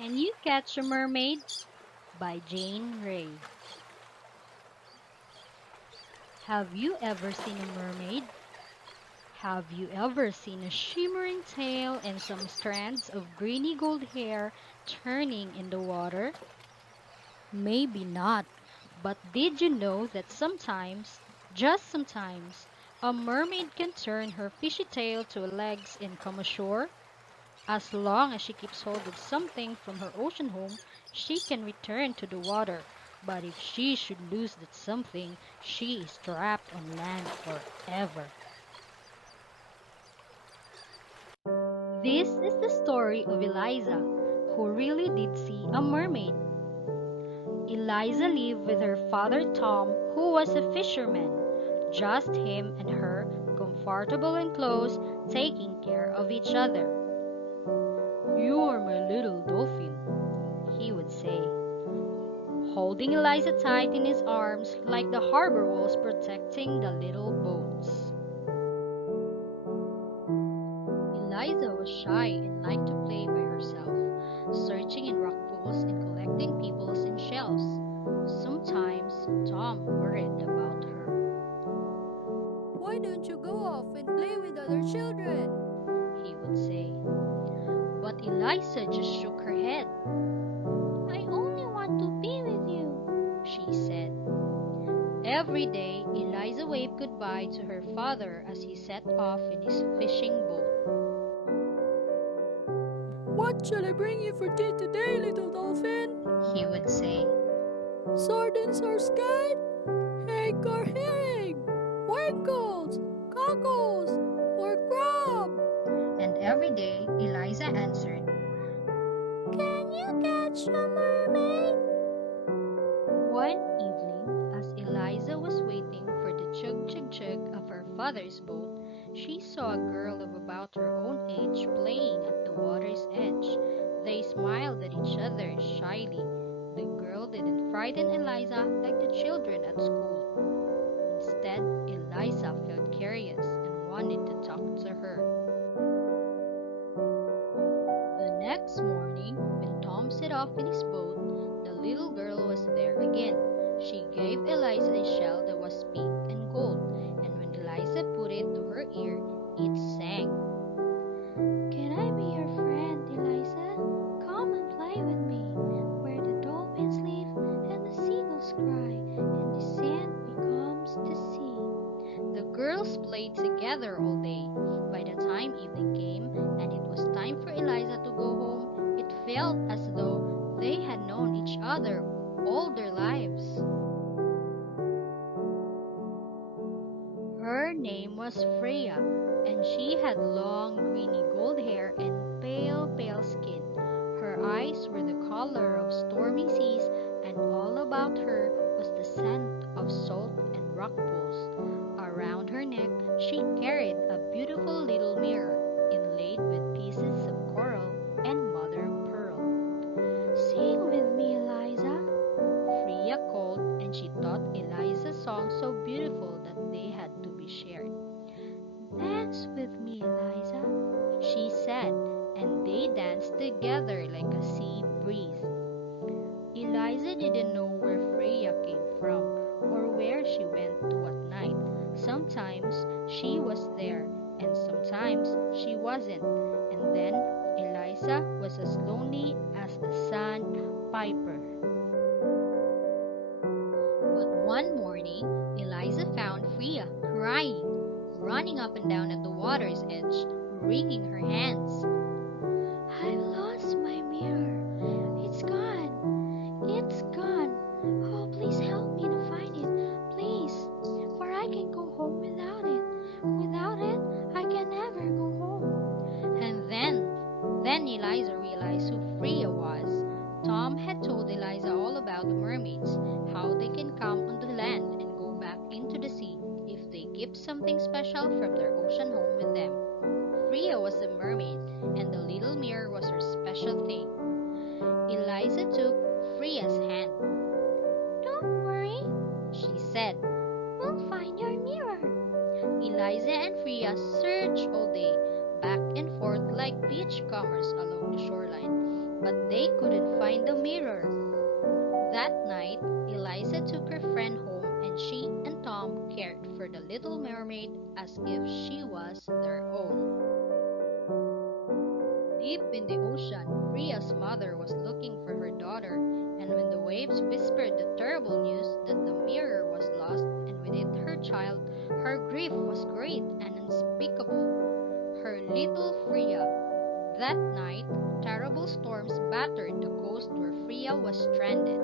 Can You Catch a Mermaid? By Jane Ray. Have you ever seen a mermaid? Have you ever seen a shimmering tail and some strands of greeny gold hair turning in the water? Maybe not, but did you know that sometimes, just sometimes, a mermaid can turn her fishy tail to legs and come ashore? As long as she keeps hold of something from her ocean home, she can return to the water. But if she should lose that something, she is trapped on land forever. This is the story of Eliza, who really did see a mermaid. Eliza lived with her father Tom, who was a fisherman. Just him and her, comfortable and close, taking care of each other. "You are my little dolphin," he would say, holding Eliza tight in his arms like the harbor walls protecting the little boats. Eliza was shy and liked to play by herself, searching in rock pools and collecting pebbles and shells. Sometimes Tom worried about her. "Why don't you go off and play with other children?" he would say. But Eliza just shook her head. "I only want to be with you," she said. Every day, Eliza waved goodbye to her father as he set off in his fishing boat. "What shall I bring you for tea today, little dolphin? He would say. Sardines or skate? Egg or herring? Winkles, cockles, or crab?" And every day, Eliza answered, "Can you catch a mermaid?" One evening, as Eliza was waiting for the chug-chug-chug of her father's boat, she saw a girl of about her own age playing at the water's edge. They smiled at each other shyly. The girl didn't frighten Eliza like the children at school. Instead, Eliza felt curious and wanted to talk to her. The next morning, when Tom set off in his boat, the little girl was there again. She gave Eliza a shell that was pink and gold, and when Eliza put it to her ear, it sang. "Can I be your friend, Eliza? Come and play with me, where the dolphins live and the seagulls cry, and the sand becomes the sea." The girls played together all day. By the time evening came and it was time for Eliza to go home, it felt as though they had known each other all their lives. Her name was Freya, and she had long greeny gold hair and pale, pale skin. Her eyes were the color of stormy seas, and all about her was the scent of salt and rock pools. Around her neck, she carried a beautiful little mirror, inlaid with pieces of coral and mother of pearl. "Sing with me, Eliza," Freya called, and she thought Eliza's song so beautiful that they had to be shared. "Dance with me, Eliza," she said, and they danced together like a sea breeze. Eliza didn't know where Freya came from or where she went to at night. Sometimes she was there, and sometimes she wasn't. And then Eliza was as lonely as the sandpiper. But one morning, Eliza found Freya crying, running up and down at the water's edge, wringing her hands. "I've lost my mirror. It's gone. It's gone. Oh, please help me to find it. Please, for I can go home without it. Without it, I can never go home." And then Eliza realized who Freya was. Tom had told Eliza all about the mermaids, how they can come onto land and go back into the sea if they keep something special from their ocean home with them. Freya was a mermaid, and the little mirror was her special thing. Eliza took Freya's hand. "Don't worry," she said. "We'll find your mirror." Eliza and Freya searched all day, back and forth like beachcombers along the shoreline. but they couldn't find the mirror. That night, Eliza took her friend home and she and Tom cared for the little mermaid as if she was their own. Deep in the ocean, Freya's mother was looking for her daughter, and when the waves whispered the terrible news that the mirror was lost and with it her child, her grief was great and unspeakable. Her little Freya. That night, terrible storms battered the coast where Freya was stranded.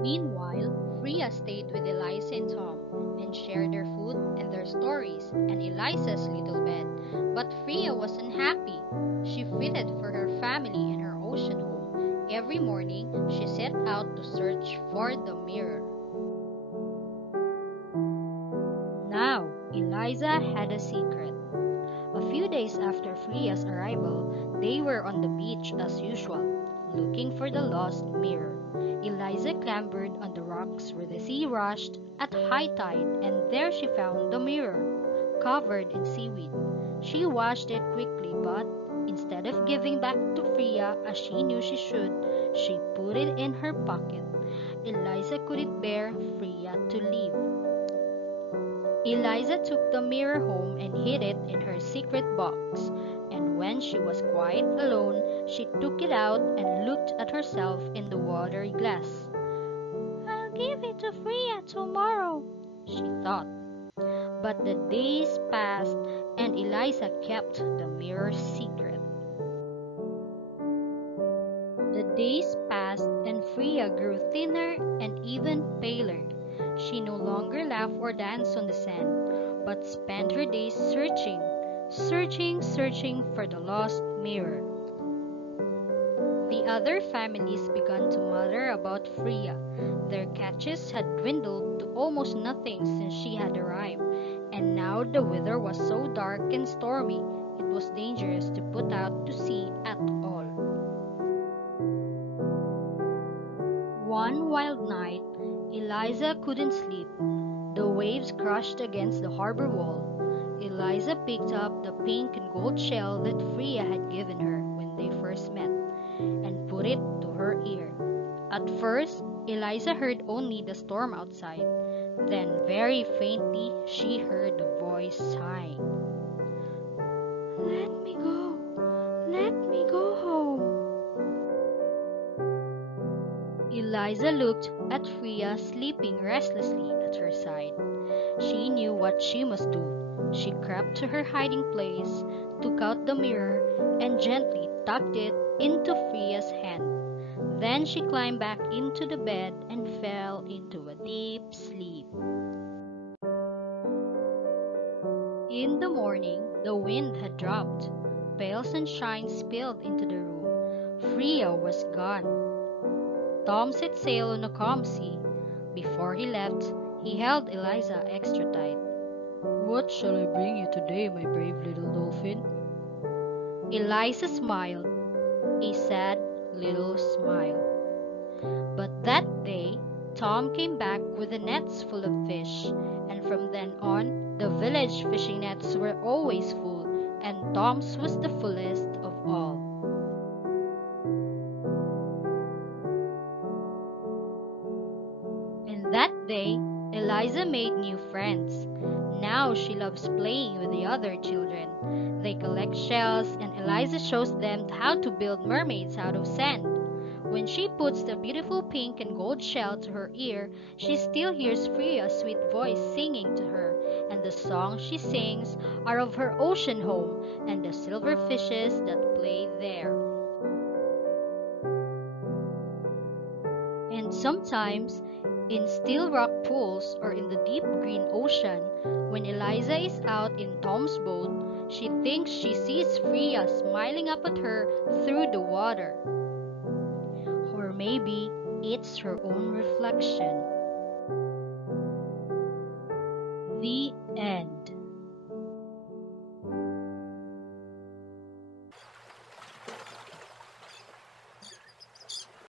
Meanwhile, Freya stayed with Eliza and Tom and shared their food and their stories and Eliza's little bed. But Freya was unhappy. She fitted for her family and her ocean home. Every morning, she set out to search for the mirror. Now, Eliza had a secret. A few days after Freya's arrival, they were on the beach as usual, looking for the lost mirror. Eliza clambered on the rocks where the sea rushed at high tide, and there she found the mirror, covered in seaweed. She washed it quickly, but instead of giving back to Freya as she knew she should, she put it in her pocket. Eliza couldn't bear Freya to leave. Eliza took the mirror home and hid it in her secret box, and when she was quite alone, she took it out and looked at herself in the water glass. "I'll give it to Freya tomorrow," she thought. But the days passed, and Eliza kept the mirror's secret. The days passed, and Freya grew thinner and even paler. She no longer laughed or danced on the sand, but spent her days searching for the lost mirror. The other families began to mutter about Freya. Their catches had dwindled to almost nothing since she had arrived, and now the weather was so dark and stormy, it was dangerous to put out to sea at all. One wild night, Eliza couldn't sleep. The waves crashed against the harbor wall. Eliza picked up the pink and gold shell that Freya had given her when they first met and put it to her ear. At first, Eliza heard only the storm outside. Then, very faintly, she heard a voice sighing. "Let me go. Let me go home." Eliza looked at Freya sleeping restlessly at her side. She knew what she must do. She crept to her hiding place, took out the mirror, and gently tucked it into Freya's hand. Then she climbed back into the bed and fell into a deep sleep. In the morning, the wind had dropped. Pale sunshine spilled into the room. Freya was gone. Tom set sail on a calm sea. Before he left, he held Eliza extra tight. "What shall I bring you today, my brave little dolphin?" Eliza smiled, a sad little smile. But that day, Tom came back with the nets full of fish, and from then on, the village fishing nets were always full, and Tom's was the fullest of all. And that day, Eliza made new friends. Now she loves playing with the other children. They collect shells, and Eliza shows them how to build mermaids out of sand. When she puts the beautiful pink and gold shell to her ear, she still hears Freya's sweet voice singing to her, and the songs she sings are of her ocean home and the silver fishes that play there. And sometimes, in still rock pools or in the deep green ocean, when Eliza is out in Tom's boat, she thinks she sees Freya smiling up at her through the water. Or maybe it's her own reflection.